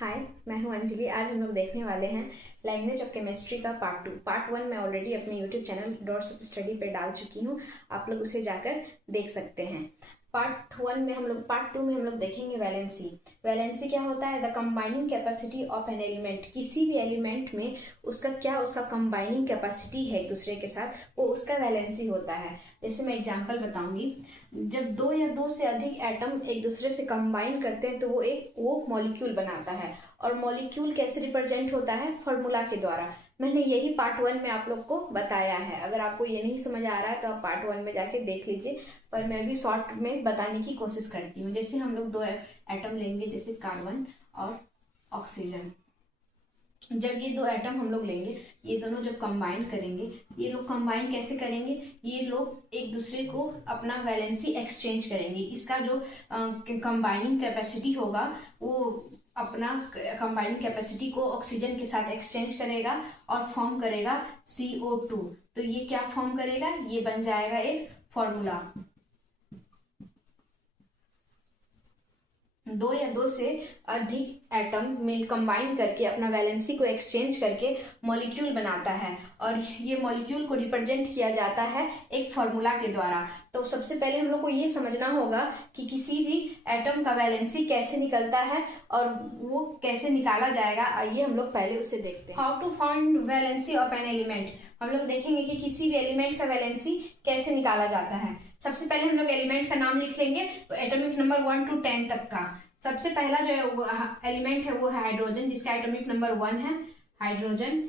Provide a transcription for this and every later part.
हाय, मैं हूं अंजलि। आज हम लोग देखने वाले हैं लैंग्वेज ऑफ केमिस्ट्री का पार्ट 2। पार्ट 1 मैं ऑलरेडी अपने YouTube channel dots of study पे डाल चुकी हूं, आप लोग उसे जाकर देख सकते हैं। पार्ट 2 में हम लोग देखेंगे वैलेंसी। वैलेंसी क्या होता है? The combining capacity of an element. किसी भी एलिमेंट में उसका कंबाइनिंग कैपेसिटी है एक दूसरे के साथ, वो उसका वैलेंसी होता है। जैसे मैं एग्जांपल बताऊंगी, जब दो या दो से अधिक एटम एक दूसरे से कंबाइन करते हैं तो वो मॉलिक्यूल बनाता है। और मॉलिक्यूल कैसे रिप्रेजेंट होता है? फॉर्मूला के द्वारा। मैंने यही पार्ट 1 में आप लोग को बताया है। अगर आपको ये नहीं समझ आ रहा है तो आप पार्ट 1 में जाके देख लीजिए, पर मैं भी शॉर्ट में बताने की कोशिश करती हूँ। जैसे हम लोग दो एटम लेंगे, जैसे कार्बन और ऑक्सीजन। जब ये दो एटम हम लोग लेंगे, ये दोनों जब कंबाइन करेंगे, ये लोग कंबाइन कैसे करेंगे? ये लोग एक दूसरे को अपना वैलेंसी एक्सचेंज करेंगे। इसका जो कंबाइनिंग कैपेसिटी होगा, वो अपना कंबाइनिंग कैपेसिटी को ऑक्सीजन के साथ एक्सचेंज करेगा और फॉर्म करेगा CO2। तो ये क्या फॉर्म करेगा? ये बन जाएगा एक फॉर्मूला। दो या दो से अधिक एटम मिल कंबाइन करके अपना वैलेंसी को एक्सचेंज करके मॉलिक्यूल बनाता है, और ये मॉलिक्यूल को रिप्रेजेंट किया जाता है एक फॉर्मूला के द्वारा। तो सबसे पहले हम लोग को ये समझना होगा कि किसी भी एटम का वैलेंसी कैसे निकलता है और वो कैसे निकाला जाएगा। आइए हम लोग पहले उसे देखते हैं। How to find valency of an element. हम लोग देखेंगे कि किसी भी एलिमेंट का वैलेंसी कैसे निकाला जाता है। सबसे पहले हम लोग एलिमेंट का नाम लिख लेंगे, तो एटॉमिक नंबर 1 to 10 तक का। सबसे पहला जो है एलिमेंट है वो है हाइड्रोजन, जिसका एटॉमिक नंबर 1 है हाइड्रोजन।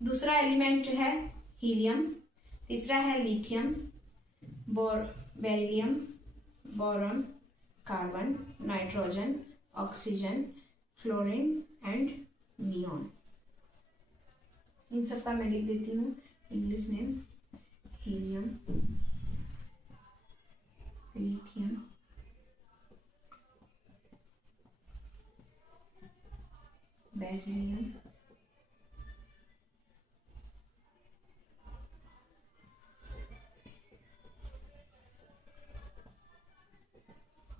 दूसरा एलिमेंट है हीलियम। तीसरा है lithium, beryllium, boron, carbon, nitrogen, oxygen, fluorine and neon. इन सब का मैं लिख देती हूँ English name. Helium, lithium, beryllium,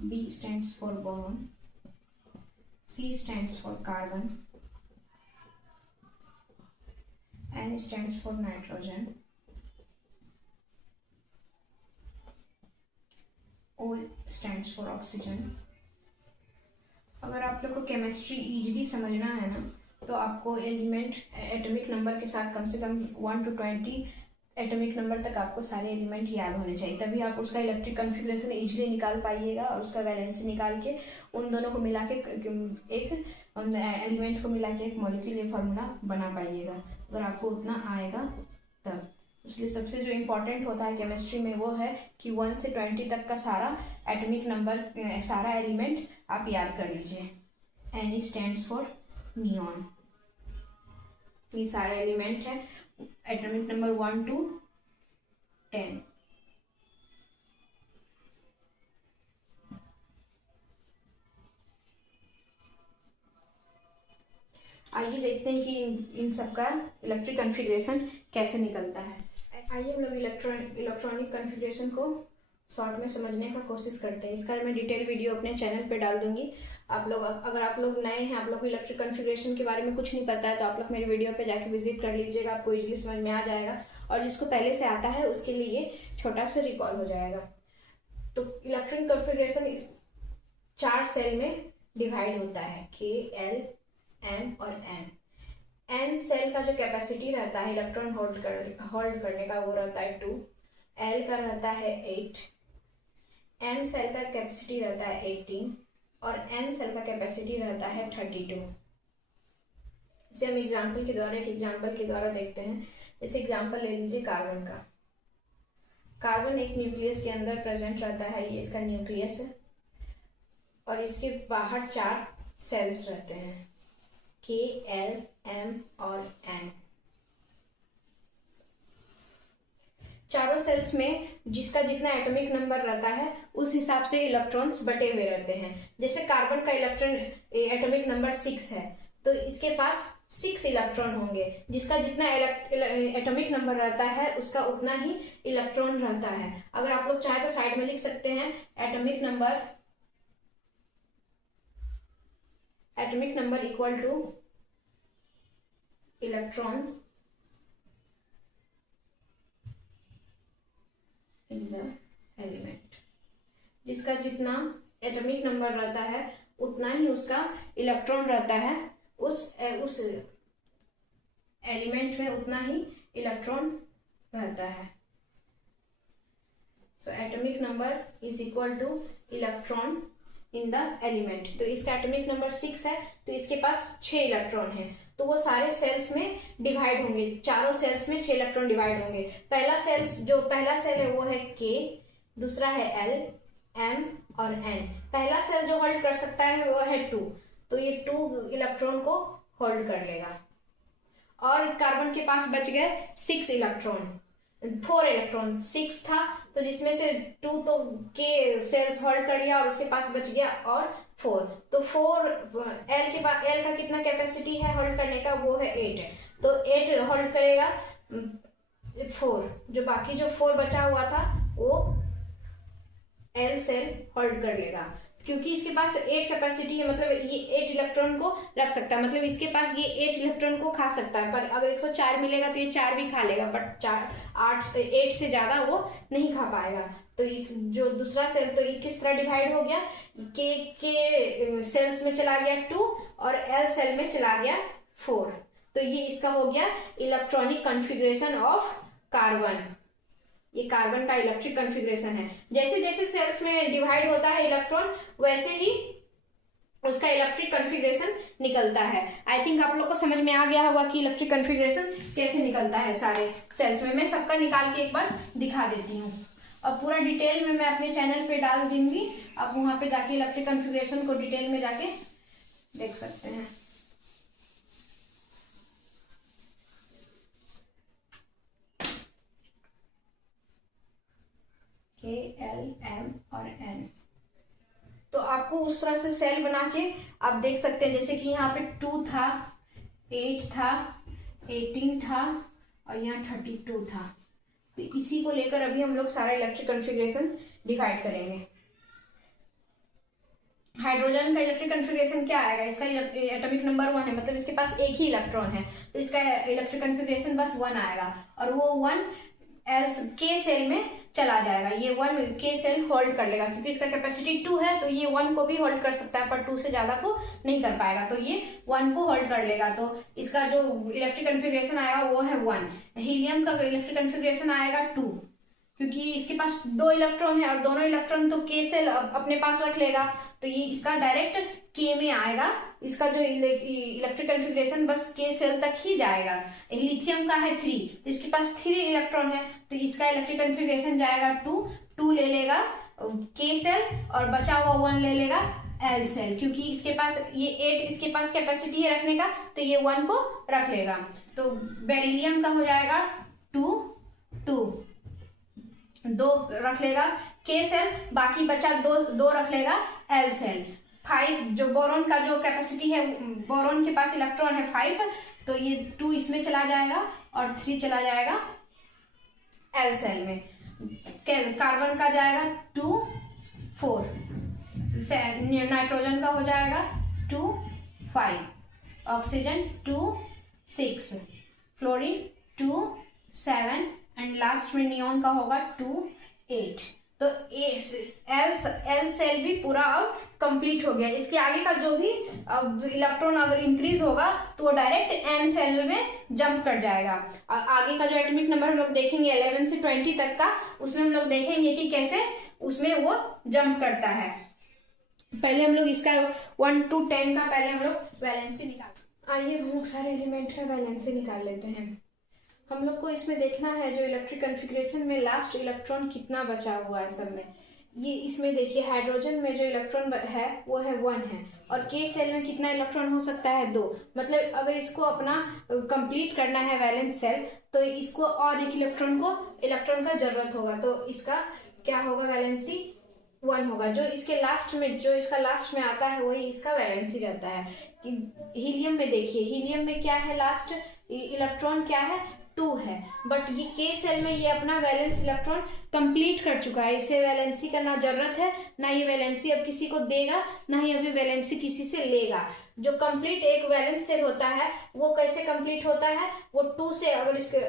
B stands for boron, C stands for carbon, N stands for nitrogen, O stands for oxygen। अगर आप लोग को केमिस्ट्री इजीली समझना है ना, तो आपको एलिमेंट एटॉमिक नंबर के साथ कम से कम 1 to 20 एटॉमिक नंबर तक आपको सारे एलिमेंट याद होने चाहिए, तभी आप उसका इलेक्ट्रिक कॉन्फ़िगरेशन इजीली निकाल पाइएगा और उसका वैलेंसी निकाल के उन दोनों को मिला के एक एलिमेंट को मिला के एक मॉलिक्यूलर फार्मूला बना पाइएगा, अगर आपको उतना आएगा तब। इसलिए सबसे जो इम्पोर्टेंट होता है केमिस्ट्री में वो है कि 1 से 20 तक का सारा एटॉमिक नंबर, सारा एलिमेंट आप याद कर लीजिए। N stands for neon. ये सारे एलिमेंट है एटॉमिक नंबर 1 to 10। आइए देखते हैं कि इन सब का इलेक्ट्रिक कॉन्फ़िगरेशन कैसे निकलता है। आइए हम लोग इलेक्ट्रॉनिक कॉन्फ़िगरेशन को शॉर्ट में समझने का कोशिश करते हैं। इसका मैं डिटेल वीडियो अपने चैनल पे डाल दूंगी। आप लोग अगर आप लोग नए हैं, आप लोग को इलेक्ट्रिक कॉन्फ़िगरेशन के बारे में कुछ नहीं पता है, तो आप लोग मेरे वीडियो पे जाके विजिट कर लीजिएगा, आपको इजीली समझ में आ जाएगा। और जिसको पहले से आता है उसके लिए छोटा सा रिकॉल हो जाएगा। तो इलेक्ट्रॉनिक कॉन्फ़िगरेशन 4 सेल में डिवाइड होता है, K, L, M और N। N सेल का जो कैपेसिटी रहता है इलेक्ट्रॉन होल्ड करने का, वो रहता है 2। L का रहता है 8। M सेल का कैपेसिटी रहता है 18 और N सेल का कैपेसिटी रहता है 32। इसे हम एक एग्जांपल के द्वारा देखते हैं। जैसे एग्जांपल ले लीजिए कार्बन का। कार्बन एक न्यूक्लियस के अंदर प्रेजेंट रहता है, ये इसका न्यूक्लियस है, और इसके बाहर 4 सेल्स रहते हैं, K, L, M और N। चारों सेल्स में जिसका जितना एटॉमिक नंबर रहता है उस हिसाब से इलेक्ट्रॉन्स बटे हुए रहते हैं। जैसे कार्बन का एटॉमिक नंबर 6 है, तो इसके पास 6 इलेक्ट्रॉन होंगे, जिसका जितना एटॉमिक नंबर रहता है उसका उतना ही इलेक्ट्रॉन रहता है। अगर आप लोग चाहे तो साइड में लिख सकते हैं atomic number equal two electrons in the element. जिसका जितना एटॉमिक नंबर रहता है उतना ही उसका इलेक्ट्रॉन रहता है, उस एलिमेंट में उतना ही इलेक्ट्रॉन रहता है। So atomic number is equal two electron in the element. तो इसका एटॉमिक नंबर 6 है, तो इसके पास 6 इलेक्ट्रॉन है, तो वो सारे सेल्स में डिवाइड होंगे, चारों सेल्स में 6 इलेक्ट्रॉन डिवाइड होंगे। पहला सेल है वो है K, दूसरा है L, M और N। पहला सेल जो होल्ड कर सकता है वो है 2, तो ये 2 इलेक्ट्रॉन को होल्ड कर लेगा। और कार्बन के पास बच गए 4 इलेक्ट्रॉन 6 था, तो जिसमें से 2 तो के सेल्स होल्ड कर लिया और उसके पास बच गया और 4। तो 4 एल का कितना कैपेसिटी है होल्ड करने का, वो है 8 है, तो 8 होल्ड करेगा 4। जो बाकी जो 4 बचा हुआ था वो एल सेल होल्ड कर लेगा, क्योंकि इसके पास 8 कैपेसिटी है, मतलब ये 8 इलेक्ट्रॉन को रख सकता है, मतलब इसके पास ये 8 इलेक्ट्रॉन को खा सकता है। पर अगर इसको 4 मिलेगा तो ये 4 भी खा लेगा, बट 8 से ज्यादा वो नहीं खा पाएगा। तो इस जो दूसरा सेल तो ये किस तरह डिवाइड हो गया, के सेल्स में चला गया 2 और एल सेल में चला गया 4। तो ये इसका हो गया इलेक्ट्रॉनिक कॉन्फ़िगरेशन ऑफ कार्बन। ये कार्बन का इलेक्ट्रिक कॉन्फ़िगरेशन है। जैसे जैसे सेल्स में डिवाइड होता है इलेक्ट्रॉन, वैसे ही उसका इलेक्ट्रिक कॉन्फ़िगरेशन निकलता है। आई थिंक आप लोग को समझ में आ गया होगा कि इलेक्ट्रिक कॉन्फ़िगरेशन कैसे निकलता है सारे सेल्स में। मैं सबका निकाल के एक बार दिखा देती हूँ, और पूरा डिटेल में मैं अपने चैनल पे डाल दूंगी, आप वहां पे जाके इलेक्ट्रिक कॉन्फ़िगरेशन को डिटेल में जाके देख सकते हैं। K, L, M और N। तो आपको उस तरह से सेल बना के आप देख सकते हैं, जैसे कि यहाँ पे 2 था, 8 था, 18 था और यहाँ 32 था। तो इसी को लेकर अभी हम लोग सारा इलेक्ट्रिक कॉन्फ़िगरेशन डिवाइड करेंगे। हाइड्रोजन का इलेक्ट्रिक कॉन्फ़िगरेशन क्या आएगा, इसका एटॉमिक नंबर 1 है, मतलब इसके पास एक ही इलेक्ट्रॉन है, तो इसका इलेक्ट्रिक कॉन्फ़िगरेशन बस 1 आएगा, और वो 1 के सेल में चला जाएगा। ये 1 के सेल होल्ड कर लेगा, क्योंकि इसका कैपेसिटी 2 है, तो ये 1 को भी होल्ड कर सकता है, पर 2 से ज्यादा को नहीं कर पाएगा, तो ये 1 को होल्ड कर लेगा। तो इसका जो इलेक्ट्रिक कॉन्फ़िगरेशन आएगा वो है 1। हीलियम का इलेक्ट्रिक कॉन्फ़िगरेशन आएगा 2, क्योंकि इसके पास 2 इलेक्ट्रॉन है और दोनों इलेक्ट्रॉन तो के सेल अपने पास रख लेगा, तो ये इसका डायरेक्ट के में आएगा। इसका जो इलेक्ट्रिक कॉन्फ़िगरेशन बस के सेल तक ही जाएगा। लिथियम का है 3, तो इसके पास 3 इलेक्ट्रॉन है, तो इसका इलेक्ट्रिक कॉन्फ़िगरेशन जाएगा 2 ले लेगा के सेल और बचा हुआ 1 ले लेगा एल सेल, क्योंकि इसके पास ये 8 इसके पास कैपेसिटी है रखने का, तो ये 1 को रख लेगा। तो बेरिलियम का हो जाएगा 2 रख लेगा के सेल, बाकी बचा 2 रख लेगा एल सेल। 5 जो बोरॉन का जो कैपेसिटी है, बोरॉन के पास इलेक्ट्रॉन है 5, तो ये 2 इसमें चला जाएगा और 3 चला जाएगा एल सेल में। कार्बन का जाएगा 2 4, नाइट्रोजन का हो जाएगा 2 5, ऑक्सीजन 2 6, फ्लोरीन 2 7 एंड लास्ट में नियोन का होगा 2 8। तो एल सेल भी पूरा अब कंप्लीट हो गया। इसके आगे का जो भी अब इलेक्ट्रॉन अगर इंक्रीज होगा तो वो डायरेक्ट एम सेल में जंप कर जाएगा। आगे का जो एटॉमिक नंबर हम लोग देखेंगे 11 से 20 तक का, उसमें हम लोग देखेंगे कि कैसे उसमें वो जंप करता है। पहले हम लोग इसका 1 to 10 का पहले हम लोग वैलेंसी निकाल, आइए हम लोग सारे एलिमेंट का वैलेंसी निकाल लेते हैं। हम लोग को इसमें देखना है जो इलेक्ट्रिक कॉन्फ़िगरेशन में लास्ट इलेक्ट्रॉन कितना बचा हुआ है सब में। ये इसमें देखिए हाइड्रोजन में जो इलेक्ट्रॉन है वो है 1 है, और के सेल में कितना इलेक्ट्रॉन हो सकता है 2। मतलब अगर इसको अपना कंप्लीट करना है वैलेंस सेल, तो इसको और एक इलेक्ट्रॉन का जरूरत होगा। तो इसका क्या होगा वैलेंसी 1 होगा। जो इसके लास्ट में, जो इसका लास्ट में आता है वही इसका वैलेंसी रहता है। कि हीलियम में देखिए, हीलियम में क्या है, लास्ट इलेक्ट्रॉन क्या है, 2 है। बट ये के सेल में ये अपना वैलेंस इलेक्ट्रॉन कंप्लीट कर चुका है, इसे वैलेंसी का ना जरूरत है, ना ये वैलेंसी अब किसी को देगा, ना ही अभी वैलेंसी किसी से लेगा। जो कंप्लीट एक वैलेंस सेल होता है वो कैसे कंप्लीट होता है, वो 2 से, अगर इसके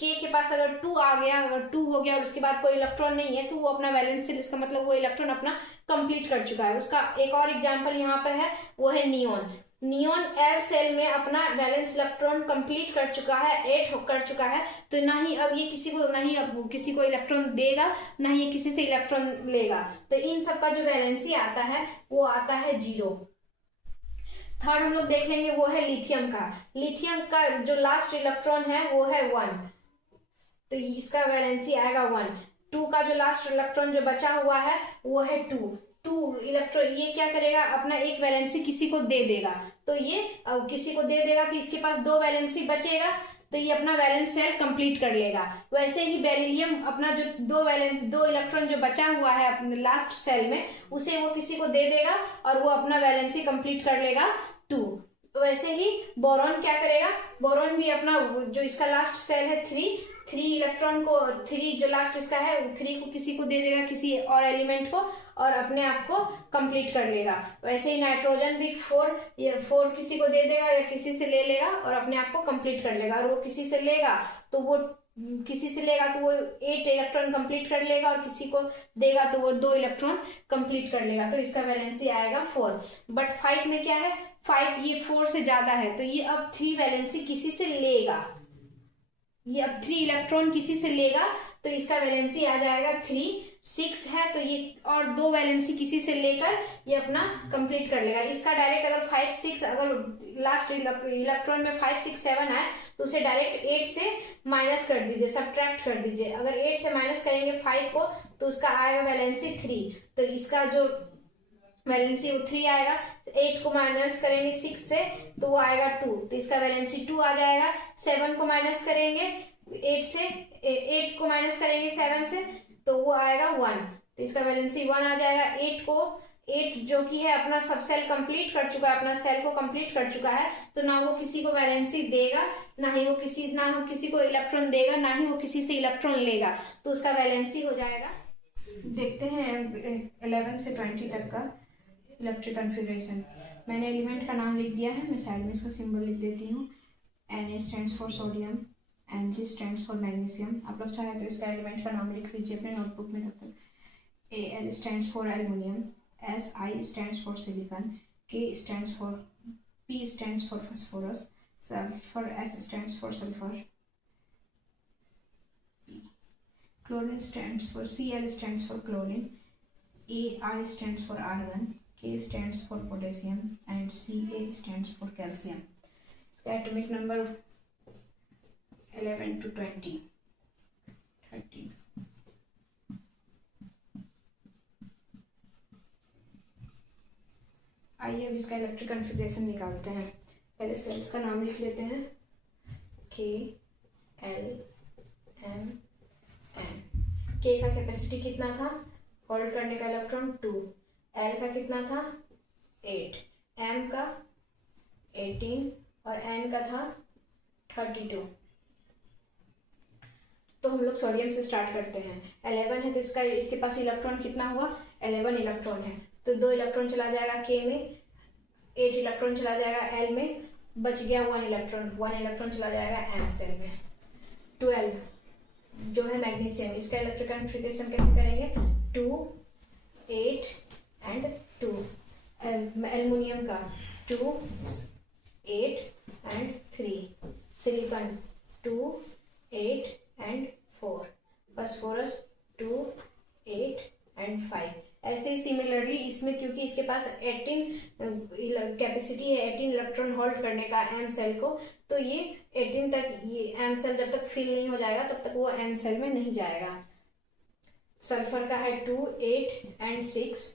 के पास अगर 2 आ गया, अगर 2 हो गया और उसके बाद कोई इलेक्ट्रॉन नहीं है, तो वो अपना वैलेंस सेल, इसका मतलब वो इलेक्ट्रॉन अपना कंप्लीट कर चुका है। उसका एक और एग्जांपल यहाँ पे है, वो है नियॉन। नियॉन एल सेल में अपना वैलेंस इलेक्ट्रॉन कंप्लीट कर चुका है, 8 कर चुका है। तो ना ही अब ये किसी को, ना ही अब किसी को इलेक्ट्रॉन देगा, ना ही किसी से इलेक्ट्रॉन लेगा। तो इन सब का जो वैलेंसी आता है वो आता है 0। थर्ड हम लोग देख लेंगे, वो है लिथियम का। लिथियम का जो लास्ट इलेक्ट्रॉन है वो है 1, तो इसका वैलेंसी आएगा 1। 2 का जो लास्ट इलेक्ट्रॉन जो बचा हुआ है वो है 2 इलेक्ट्रॉन, ये क्या करेगा, अपना एक वैलेंसी किसी को दे देगा। तो ये अब किसी को दे देगा तो इसके पास 2 वैलेंसी बचेगा, तो ये अपना वैलेंस सेल कंप्लीट कर लेगा। वैसे ही बेरिलियम अपना जो 2 इलेक्ट्रॉन जो बचा हुआ है अपने लास्ट सेल में, उसे वो किसी को दे देगा और वो अपना वैलेंसी कंप्लीट कर लेगा 2। वैसे ही बोरॉन क्या करेगा, बोरॉन भी अपना जो इसका लास्ट सेल है 3 इलेक्ट्रॉन को, 3 जो लास्ट इसका है 3 को किसी को दे देगा, किसी और एलिमेंट को, और अपने आप को कंप्लीट कर लेगा। वैसे ही नाइट्रोजन भी 4 किसी को दे देगा या किसी से ले लेगा और अपने आप को कंप्लीट कर लेगा। और वो किसी से लेगा तो वो 8 इलेक्ट्रॉन कंप्लीट कर लेगा, और किसी को देगा तो वो 2 इलेक्ट्रॉन कंप्लीट कर लेगा। तो इसका वैलेंसी आएगा 4। बट 5 में क्या है, 5 ये 4 से ज्यादा है, तो ये अब 3 वैलेंसी किसी से लेगा, ये अब 3 इलेक्ट्रॉन किसी से लेगा, तो इसका वैलेंसी आ जाएगा 3। 6 है तो ये और 2 वैलेंसी किसी से लेकर ये अपना कंप्लीट कर लेगा। इसका डायरेक्ट अगर 5 6, अगर लास्ट इलेक्ट्रॉन में 5 6 7 है तो उसे डायरेक्ट 8 से माइनस कर दीजिए, सब्ट्रैक्ट कर दीजिए। अगर 8 से माइनस करेंगे 5 को तो उसका आएगा वैलेंसी 3, तो इसका जो वैलेंसी वो 3 आएगा। 8 को माइनस करेंगे 6 से तो वो आएगा 2, तो इसका वैलेंसी 2 आ जाएगा। 7 को माइनस करेंगे 8 से, 8 को माइनस करेंगे 7 से तो वो आएगा 1, तो इसका वैलेंसी 1 आ जाएगा। 8 जो कि है अपना सब सेल कंप्लीट कर चुका है, अपना सेल को कंप्लीट कर चुका है, तो ना वो किसी को वैलेंसी देगा, ना ही वो किसी को इलेक्ट्रॉन देगा, ना ही वो किसी से इलेक्ट्रॉन लेगा, तो उसका वैलेंसी हो जाएगा। देखते हैं 11 से 20 तक का इलेक्ट्रिक कॉन्फ़िगरेशन। मैंने एलिमेंट का नाम लिख दिया है, मैं साइड में इसका सिंबल लिख देती हूँ। Na stands for sodium, Mg stands for magnesium. आप लोग चाहे तो इसका एलिमेंट का नाम लिख लीजिए अपने नोटबुक में तब तक। Al stands for aluminium, Si stands for silicon, K stands for, P stands for phosphorus, sulphur, S stands for sulphur, chlorine stands for, Cl stands for chlorine, Ar stands for argon, K stands for potassium and Ca stands for calcium. इसका atomic number 11 to 20 30। आइए अब इसका electric configuration निकालते हैं। पहले sales का नाम लिख लेते हैं, K L M N। K का कैपेसिटी कितना था, होल्ड करने का इलेक्ट्रॉन 2, L का कितना था 8, M का 18 और N का था 32। तो हम लोग सोडियम से स्टार्ट करते हैं। 11 है तो इसके पास इलेक्ट्रॉन कितना हुआ, 11 इलेक्ट्रॉन है, तो 2 इलेक्ट्रॉन चला जाएगा K में, 8 इलेक्ट्रॉन चला जाएगा L में, बच गया 1 इलेक्ट्रॉन चला जाएगा M सेल में। 12 जो है मैग्नीशियम, इसका इलेक्ट्रिक कॉन्फ़िगरेशन कैसे करेंगे, 2 8 एंड 2। एल्युमिनियम का 2 8 and 3, silicon 2 8 and 4, phosphorus 2 8 and 5। ऐसे ही सिमिलरली इसमें, क्योंकि इसके पास 18 कैपेसिटी है 18 इलेक्ट्रॉन होल्ड करने का M सेल को, तो ये 18 तक, ये M सेल जब तक फिल नहीं हो जाएगा तब तक वो N सेल में नहीं जाएगा। सल्फर का है 2 8 एंड 6,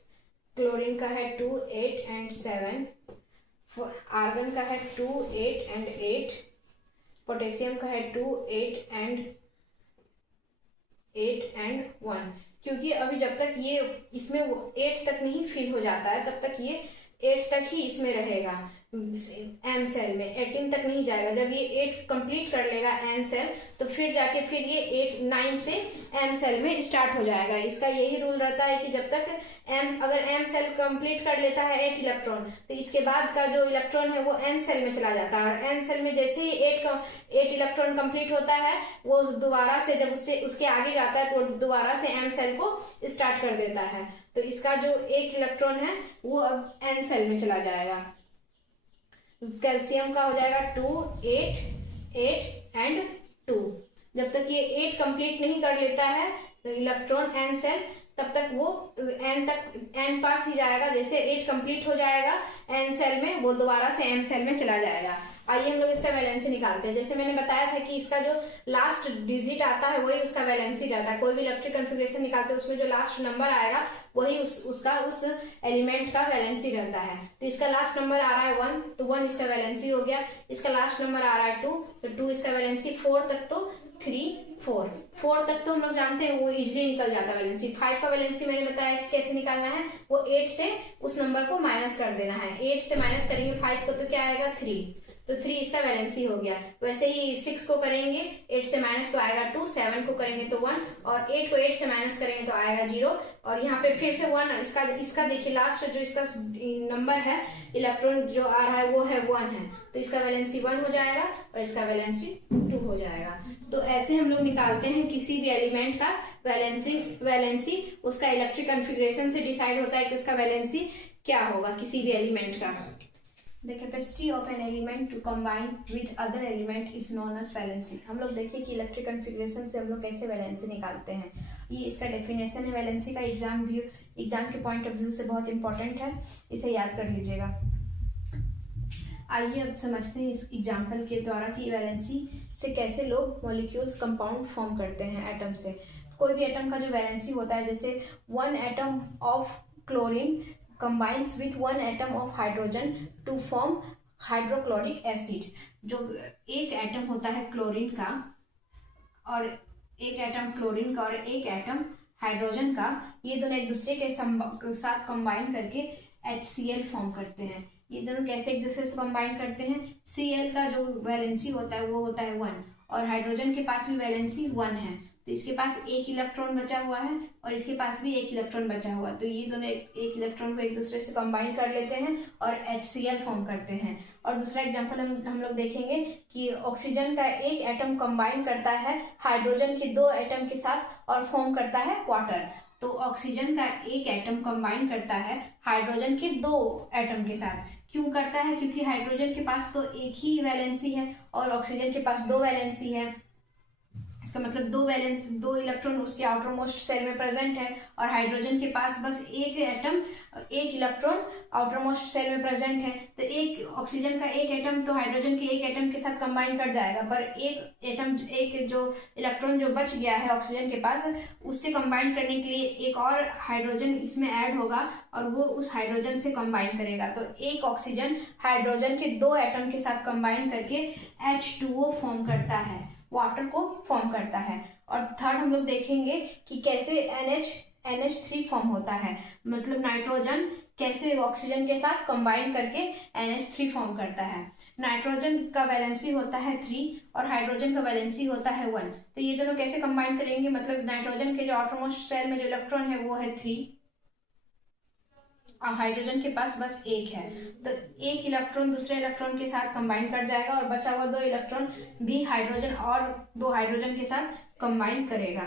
क्लोरीन का है 2 8 एंड 7, आर्गन का है 2 8 एंड 8, पोटेशियम का है 2 8 एंड 1। क्योंकि अभी जब तक ये इसमें 8 तक नहीं फिल हो जाता है तब तक ये 8 तक ही इसमें रहेगा एम सेल में, 18 तक नहीं जाएगा। जब ये 8 कंप्लीट कर लेगा एन सेल तो फिर जाके फिर ये 8 9 से एम सेल में स्टार्ट हो जाएगा। इसका यही रूल रहता है कि जब तक अगर एम सेल कंप्लीट कर लेता है 8 इलेक्ट्रॉन तो इसके बाद का जो इलेक्ट्रॉन है वो एन सेल में चला जाता है, और एन सेल में जैसे ही 8 इलेक्ट्रॉन कंप्लीट होता है वो दोबारा से जब उसके आगे जाता है तो दोबारा से एम सेल को स्टार्ट कर देता है। तो इसका जो 1 इलेक्ट्रॉन है वो अब एन सेल में चला जाएगा। कैल्शियम का हो जाएगा 2 8 8 एंड 2। जब तक ये 8 कंप्लीट नहीं कर लेता है इलेक्ट्रॉन एन सेल तब तक वो एन पास ही जाएगा। जैसे 8 कंप्लीट हो जाएगा एन सेल में वो दोबारा से एम सेल में चला जाएगा। आइए हम लोग इसका वैलेंसी निकालते हैं। जैसे मैंने बताया था कि इसका जो लास्ट डिजिट आता है वही उसका वैलेंसी रहता है। कोई भी इलेक्ट्रिक कॉन्फ़िगरेशन निकालते हैं उसमें जो लास्ट नंबर आएगा वही उसका उस एलिमेंट का वैलेंसी रहता है। तो इसका लास्ट नंबर आ रहा है 1 तो 1 इसका वैलेंसी हो गया। इसका लास्ट नंबर आ रहा है 2 तो 2 इसका वैलेंसी। 4 तक तो 3 4 तक तो हम लोग जानते हैं वो इजीली निकल जाता है वैलेंसी। 5 का वैलेंसी मैंने बताया कि कैसे निकालना है, वो 8 से उस नंबर को माइनस कर देना है। 8 से माइनस करेंगे 5 को तो क्या आएगा 3, तो 3 इसका वैलेंसी हो गया। वैसे ही 6 को करेंगे 8 से माइनस तो आएगा 2, 7 को करेंगे तो 1 और 8 को 8 से माइनस करेंगे तो आएगा 0। और यहाँ पे फिर से 1 इसका देखिए लास्ट जो इसका नंबर है इलेक्ट्रॉन जो आ रहा है वो है 1 है, तो इसका वैलेंसी 1 हो जाएगा और इसका वैलेंसी 2 हो जाएगा। तो ऐसे हम लोग निकालते हैं किसी भी एलिमेंट का वैलेंसी उसका इलेक्ट्रिक कॉन्फ़िगरेशन से डिसाइड होता है कि उसका वैलेंसी क्या होगा किसी भी एलिमेंट का। The capacity of an element to combine with other element is known as valency। हम लोग देखें कि इलेक्ट्रिक कॉन्फ़िगरेशन से हम लोग कैसे वैलेंसी निकालते हैं। ये इसका डेफिनेशन है वैलेंसी का। एग्जाम के पॉइंट ऑफ व्यू से बहुत इंपॉर्टेंट है, इसे याद कर लीजिएगा। आइए अब समझते हैं इस एग्जाम्पल के द्वारा कि वैलेंसी से कैसे लोग मॉलिक्यूल्स कंपाउंड फॉर्म करते हैं एटम से। कोई भी एटम का जो वैलेंसी होता है, जैसे 1 atom of chlorine combines with 1 atom of hydrogen to form hydrochloric acid. जो एक एटम होता है क्लोरीन का और एक एटम क्लोरीन का और एक एटम हाइड्रोजन का, ये दोनों एक दूसरे के साथ कंबाइन करके HCl फॉर्म करते हैं। ये दोनों कैसे एक दूसरे से कंबाइन करते हैं, Cl का जो वैलेंसी होता है वो होता है 1 और हाइड्रोजन के पास भी वैलेंसी 1 है, तो इसके पास 1 इलेक्ट्रॉन बचा हुआ है और इसके पास भी 1 इलेक्ट्रॉन बचा हुआ है। तो ये दोनों एक इलेक्ट्रॉन को एक दूसरे से कंबाइन कर लेते हैं और HCl फॉर्म करते हैं। और दूसरा एग्जांपल हम लोग देखेंगे कि ऑक्सीजन का एक एटम कंबाइन करता है हाइड्रोजन के 2 एटम के साथ और फॉर्म करता है वाटर। तो ऑक्सीजन का एक एटम कंबाइन करता है हाइड्रोजन के 2 एटम के साथ। क्यों करता है? क्योंकि हाइड्रोजन के पास तो एक ही वैलेंसी है और ऑक्सीजन के पास 2 वैलेंसी है। इसका मतलब 2 इलेक्ट्रॉन उसके आउटर मोस्ट सेल में प्रेजेंट है और हाइड्रोजन के पास बस एक इलेक्ट्रॉन आउटर मोस्ट सेल में प्रेजेंट है। तो एक ऑक्सीजन का एक एटम तो हाइड्रोजन के एक एटम के साथ कंबाइन कर जाएगा, पर एक जो इलेक्ट्रॉन जो बच गया है ऑक्सीजन के पास उससे कंबाइन करने के लिए एक और हाइड्रोजन इसमें ऐड होगा और वो उस हाइड्रोजन से कंबाइन करेगा। तो एक ऑक्सीजन हाइड्रोजन के 2 एटम के साथ कंबाइन करके H2O फॉर्म करता है, वाटर को फॉर्म करता है। और थर्ड हम लोग देखेंगे कि कैसे NH3 फॉर्म होता है, मतलब नाइट्रोजन कैसे ऑक्सीजन के साथ कंबाइन करके NH3 फॉर्म करता है। नाइट्रोजन का वैलेंसी होता है 3 और हाइड्रोजन का वैलेंसी होता है 1। तो ये दोनों कैसे कंबाइन करेंगे, मतलब नाइट्रोजन के जो आउटरमोस्ट सेल में जो इलेक्ट्रॉन है वो है 3 और हाइड्रोजन के पास बस 1 है। तो एक इलेक्ट्रॉन दूसरे इलेक्ट्रॉन के साथ कंबाइन कर जाएगा और बचा हुआ 2 इलेक्ट्रॉन भी हाइड्रोजन और 2 हाइड्रोजन के साथ कंबाइन करेगा।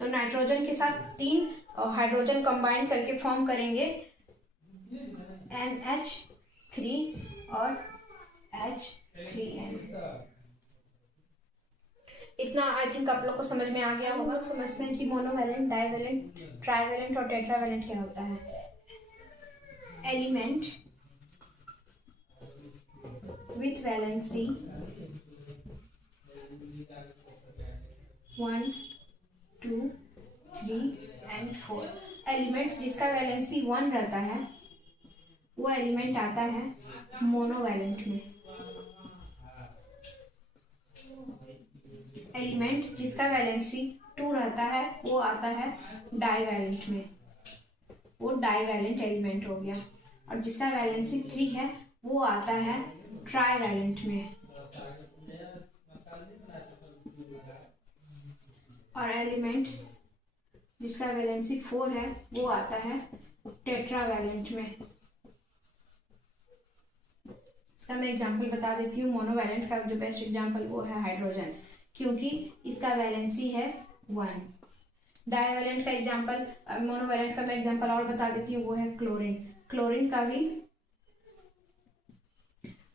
तो नाइट्रोजन के साथ 3 हाइड्रोजन कंबाइन करके फॉर्म करेंगे NH3 और H3N। इतना आई थिंक आप लोग को समझ में आ गया होगा। समझते हैं कि मोनोवैलेंट, डाइवैलेंट, ट्राइवैलेंट और टेट्रावैलेंट क्या होता है। Element with valency 1 2 3 and 4। Element जिसका वैलेंसी 1 रहता है वो एलिमेंट आता है मोनोवैलेंट में। एलिमेंट जिसका वैलेंसी 2 रहता है वो आता है डाईवैलेंट में, वो डाईवैलेंट एलिमेंट हो गया। और जिसका वैलेंसी 3 है वो आता है ट्राईवैलेंट में। और एलिमेंट जिसका वैलेंसी 4 है वो आता है टेट्रावैलेंट में। इसका मैं एग्जांपल बता देती हूँ। मोनोवैलेंट का जो बेस्ट एग्जांपल वो है हाइड्रोजन, क्योंकि इसका वैलेंसी है 1। डाईवैलेंट का एग्जांपल, मोनोवैलेंट का मैं एग्जांपल और बता देती हूँ, वो है क्लोरीन। क्लोरीन का भी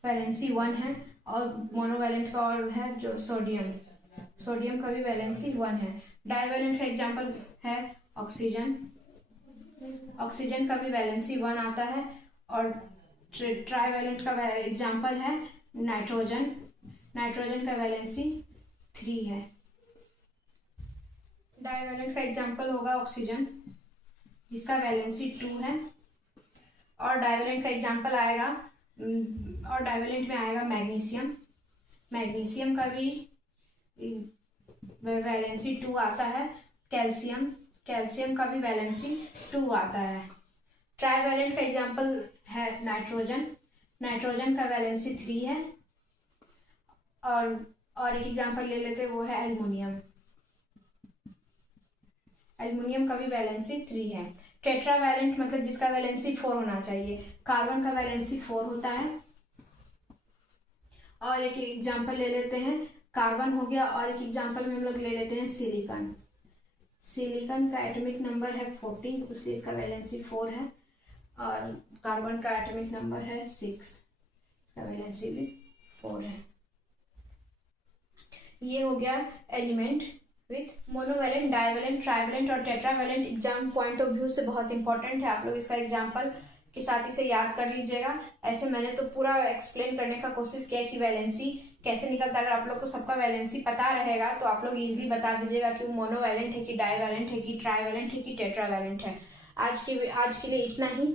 वैलेंसी 1 है। और मोनोवैलेंट का और है जो सोडियम, सोडियम का भी वैलेंसी 1 है। डाईवैलेंट का एग्जांपल है ऑक्सीजन, ऑक्सीजन का भी वैलेंसी 1 आता है। और ट्राईवैलेंट का एग्जांपल है नाइट्रोजन, नाइट्रोजन का वैलेंसी 3 है। डाईवैलेंट का एग्जांपल होगा ऑक्सीजन जिसका वैलेंसी 2 है। और डाईवैलेंट का एग्जांपल आएगा, और डाईवैलेंट में आएगा मैग्नीशियम, मैग्नीशियम का भी वैलेंसी 2 आता है। कैल्शियम, कैल्शियम का भी वैलेंसी 2 आता है। ट्राईवैलेंट का एग्जांपल है नाइट्रोजन, नाइट्रोजन का वैलेंसी 3 है। और एक एग्जांपल ले लेते हैं, वो है एल्युमिनियम, एल्युमिनियम का भी वैलेंसी 3 है। टेट्रावैलेंट मतलब जिसका वैलेंसी 4 होना चाहिए। कार्बन का वैलेंसी 4 होता है। और एक एग्जांपल ले लेते हैं, कार्बन हो गया। और एक एग्जांपल में हम लोग ले लेते हैं सिलिकॉन, सिलिकॉन का एटॉमिक नंबर है 14, उसलिए इसका वैलेंसी 4 है। और कार्बन का एटॉमिक नंबर है 6, इसका वैलेंसी भी 4 है। ये हो गया element with monovalent, divalent, trivalent और tetravalent. Exam point of view से बहुत इंपॉर्टेंट है। आप लोग इसका एग्जाम्पल के साथ इसे याद कर लीजिएगा। ऐसे मैंने तो पूरा एक्सप्लेन करने का कोशिश किया कि वैलेंसी कैसे निकलता है। अगर आप लोग को सबका वैलेंसी पता रहेगा तो आप लोग इजीली बता दीजिएगा कि वो मोनोवैलेंट है कि डाईवैलेंट है कि ट्राईवैलेंट है कि टेट्रावैलेंट है। आज के लिए इतना ही।